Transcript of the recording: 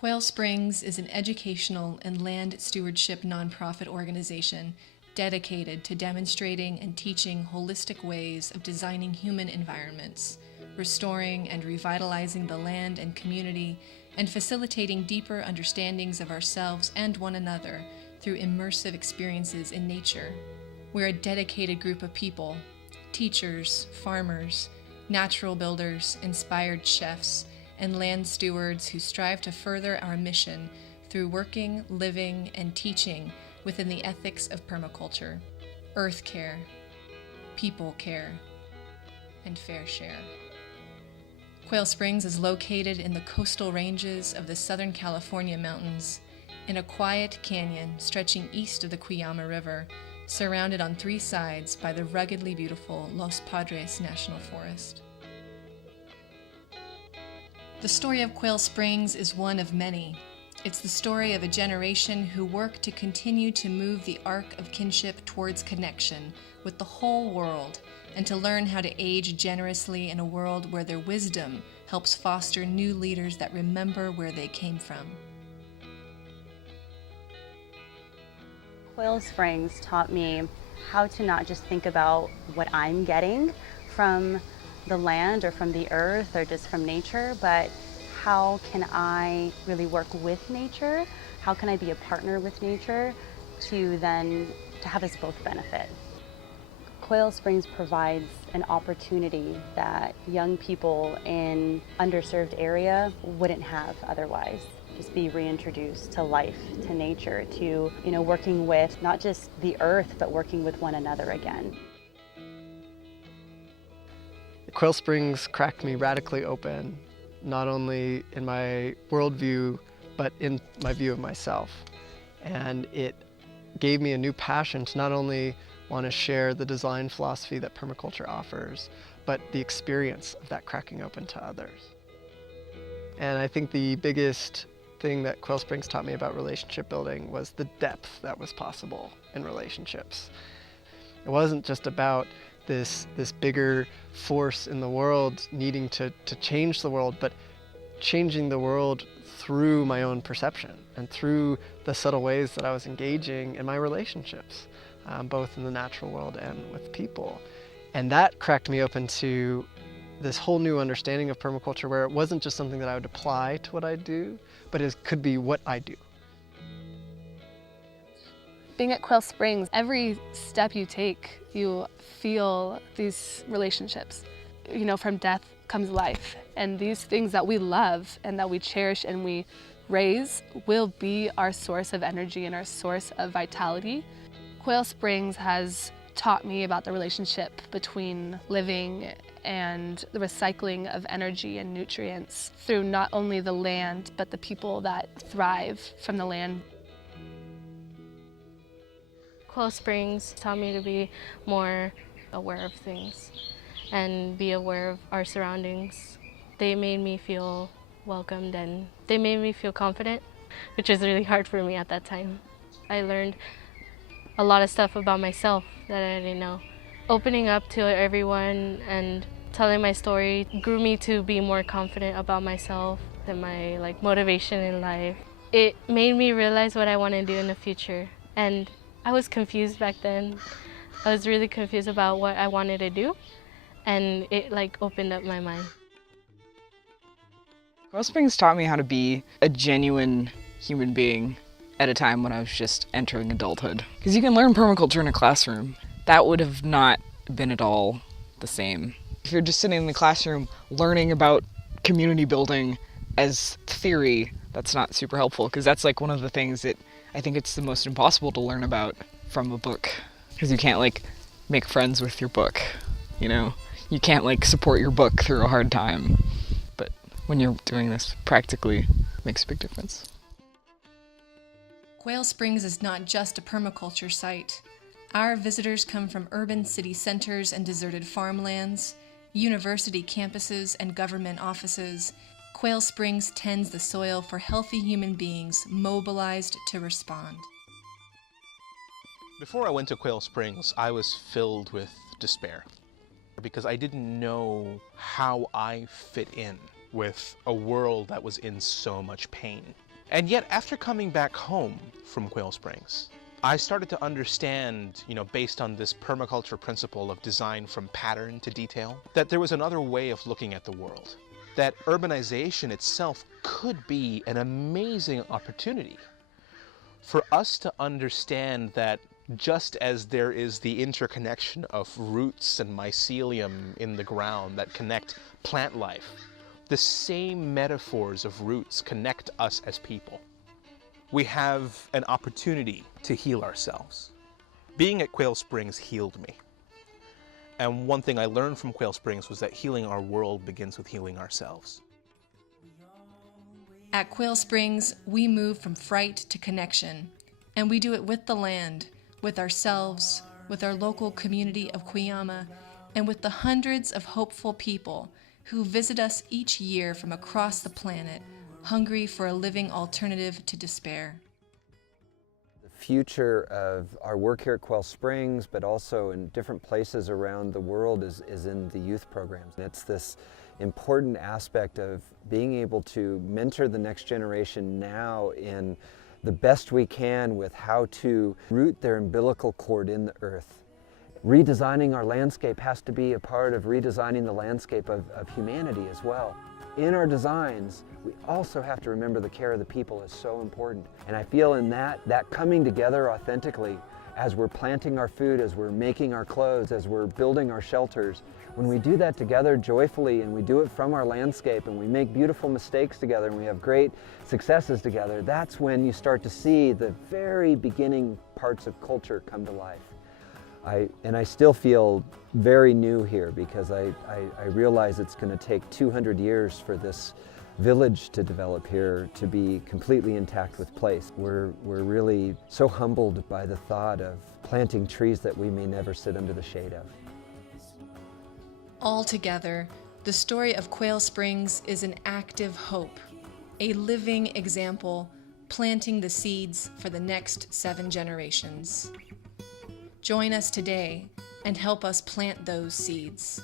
Quail Springs is an educational and land stewardship nonprofit organization dedicated to demonstrating and teaching holistic ways of designing human environments, restoring and revitalizing the land and community, and facilitating deeper understandings of ourselves and one another through immersive experiences in nature. We're a dedicated group of people, teachers, farmers, natural builders, inspired chefs, and land stewards who strive to further our mission through working, living, and teaching within the ethics of permaculture, earth care, people care, and fair share. Quail Springs is located in the coastal ranges of the Southern California mountains, in a quiet canyon stretching east of the Cuyama River, surrounded on three sides by the ruggedly beautiful Los Padres National Forest. The story of Quail Springs is one of many. It's the story of a generation who work to continue to move the arc of kinship towards connection with the whole world, and to learn how to age generously in a world where their wisdom helps foster new leaders that remember where they came from. Quail Springs taught me how to not just think about what I'm getting from the land or from the earth or just from nature, but how can I really work with nature? How can I be a partner with nature to have us both benefit? Quail Springs provides an opportunity that young people in underserved area wouldn't have otherwise. Just be reintroduced to life, to nature, to working with not just the earth, but working with one another again. Quail Springs cracked me radically open, not only in my worldview, but in my view of myself. And it gave me a new passion to not only want to share the design philosophy that permaculture offers, but the experience of that cracking open to others. And I think the biggest thing that Quail Springs taught me about relationship building was the depth that was possible in relationships. It wasn't just about this bigger force in the world needing to change the world, but changing the world through my own perception and through the subtle ways that I was engaging in my relationships, both in the natural world and with people. And that cracked me open to this whole new understanding of permaculture, where it wasn't just something that I would apply to what I do, but it could be what I do. Being at Quail Springs, every step you take, you feel these relationships. From death comes life. And these things that we love and that we cherish and we raise will be our source of energy and our source of vitality. Quail Springs has taught me about the relationship between living and the recycling of energy and nutrients through not only the land, but the people that thrive from the land. Quail Springs taught me to be more aware of things and be aware of our surroundings. They made me feel welcomed and they made me feel confident, which was really hard for me at that time. I learned a lot of stuff about myself that I didn't know. Opening up to everyone and telling my story grew me to be more confident about myself and my motivation in life. It made me realize what I want to do in the future, and I was confused back then. I was really confused about what I wanted to do, and it opened up my mind. Quail Springs taught me how to be a genuine human being at a time when I was just entering adulthood. Because you can learn permaculture in a classroom. That would have not been at all the same. If you're just sitting in the classroom learning about community building as theory, that's not super helpful, because that's one of the things that I think it's the most impossible to learn about from a book. Because you can't make friends with your book, You can't support your book through a hard time. But when you're doing this practically, it makes a big difference. Quail Springs is not just a permaculture site. Our visitors come from urban city centers and deserted farmlands, university campuses and government offices. Quail Springs tends the soil for healthy human beings mobilized to respond. Before I went to Quail Springs, I was filled with despair because I didn't know how I fit in with a world that was in so much pain. And yet, after coming back home from Quail Springs, I started to understand, based on this permaculture principle of design from pattern to detail, that there was another way of looking at the world. That urbanization itself could be an amazing opportunity for us to understand that just as there is the interconnection of roots and mycelium in the ground that connect plant life, the same metaphors of roots connect us as people. We have an opportunity to heal ourselves. Being at Quail Springs healed me. And one thing I learned from Quail Springs was that healing our world begins with healing ourselves. At Quail Springs, we move from fright to connection, and we do it with the land, with ourselves, with our local community of Cuyama, and with the hundreds of hopeful people who visit us each year from across the planet, hungry for a living alternative to despair. The future of our work here at Quail Springs, but also in different places around the world, is in the youth programs. And it's this important aspect of being able to mentor the next generation now in the best we can with how to root their umbilical cord in the earth. Redesigning our landscape has to be a part of redesigning the landscape of humanity as well. In our designs, we also have to remember the care of the people is so important. And I feel in that coming together authentically, as we're planting our food, as we're making our clothes, as we're building our shelters, when we do that together joyfully and we do it from our landscape and we make beautiful mistakes together and we have great successes together, that's when you start to see the very beginning parts of culture come to life. I still feel very new here because I realize it's going to take 200 years for this village to develop here to be completely intact with place. We're really so humbled by the thought of planting trees that we may never sit under the shade of. Altogether, the story of Quail Springs is an active hope, a living example, planting the seeds for the next 7 generations. Join us today and help us plant those seeds.